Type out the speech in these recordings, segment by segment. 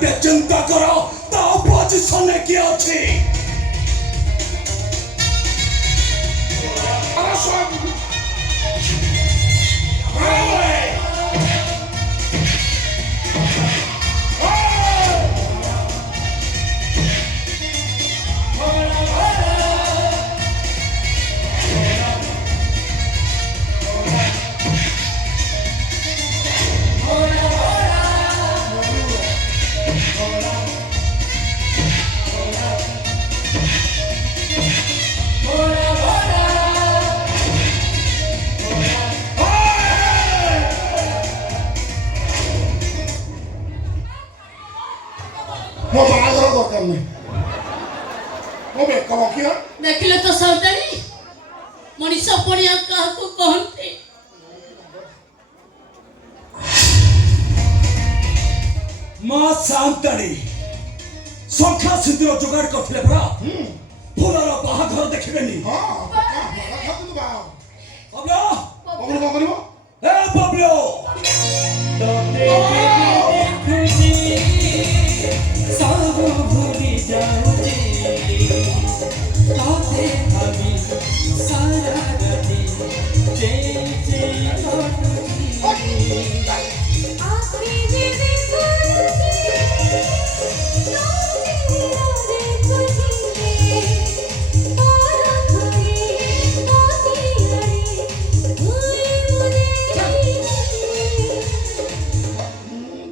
थे चिंता करो तो पोजीशन ने किया अच्छी ମୋ ବାହାଘର ଦରକାର ନାହିଁ ମୋ ବେକ ବକିଆ ଦେଖିଲେ ତ ସର୍ଦାରୀ ମଣିଷ ପଣିଆ କାହାକୁ କହନ୍ତି ମା ସାନ୍ତାଣୀ ସଂଖ୍ୟା ସିନ୍ଦୁର ଯୋଗାଡ଼ କରିଥିଲେ ପରା ଫୁଲର ବାହାଘର ଦେଖିବେନି ହଁ ବବ୍ଲ କଣ କରିବ ଏ ବବ୍ଲ सब भूली जाऊंगी तोते भाभी सारा राती जे आखरी जे देखो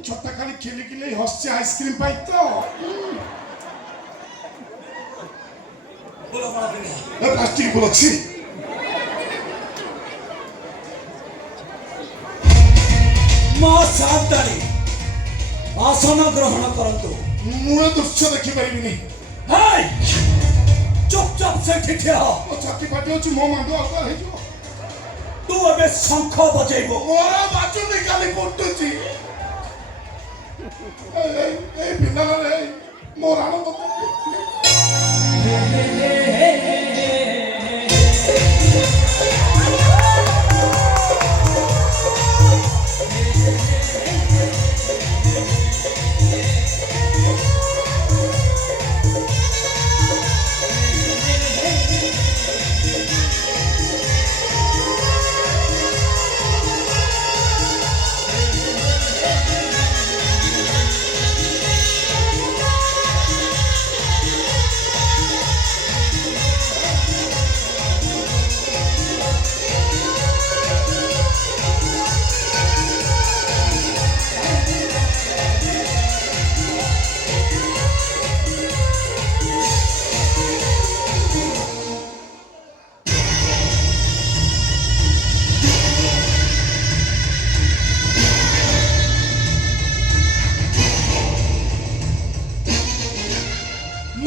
ଛୋଟା ଖାଲି ଖିଲି ଖିଲି ହସି ଆଇସ୍କ୍ରିମ ପାଇ ତ ପ୍ଲାଷ୍ଟିକ ଫୁଲ ଅଛି ମା ସାନ୍ତାଣୀ ଆସନ ଗ୍ରହଣ କରନ୍ତୁ ମୁଁ ଏ ଦୃଶ୍ୟ ଦେଖିପାରିବିନି ହେଇ ଚୁପଚାପ ସେଠି ଠିଆ ହ ମୋ ଛାତି ଫାଟି ଅଛି ମୋ ମାଣ୍ଡ ଅଲଗା ହେଇଯିବ ତୁ ଏବେ ଶଙ୍ଖ ବଜେଇବୁ ମୋର ବାଜୁନି ଖାଲି ଫୁଟୁଛି এই পিলারে ମୋ ରାଣ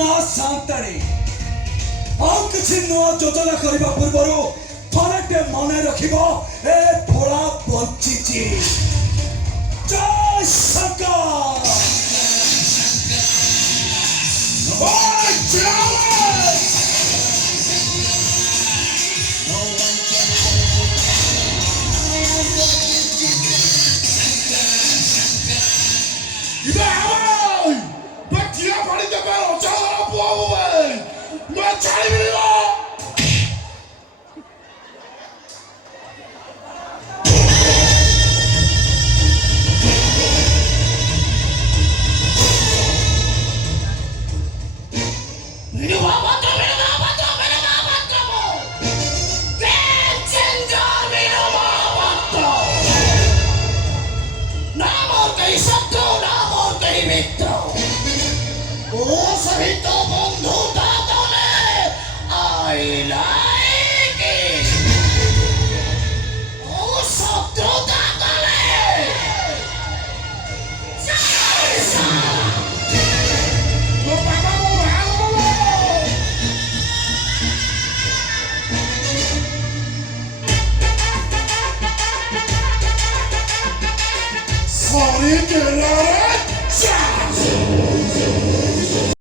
ମା ସାନ୍ତାଣୀ ଆଉ କିଛି ନୂଆ ଯୋଜନା କରିବା ପୂର୍ବରୁ ଥରେଟେ ମନେ ରଖିବ ଏ ଭୋଳା ବଞ୍ଚିଛି ଜୟ Shankar Sorry, get out of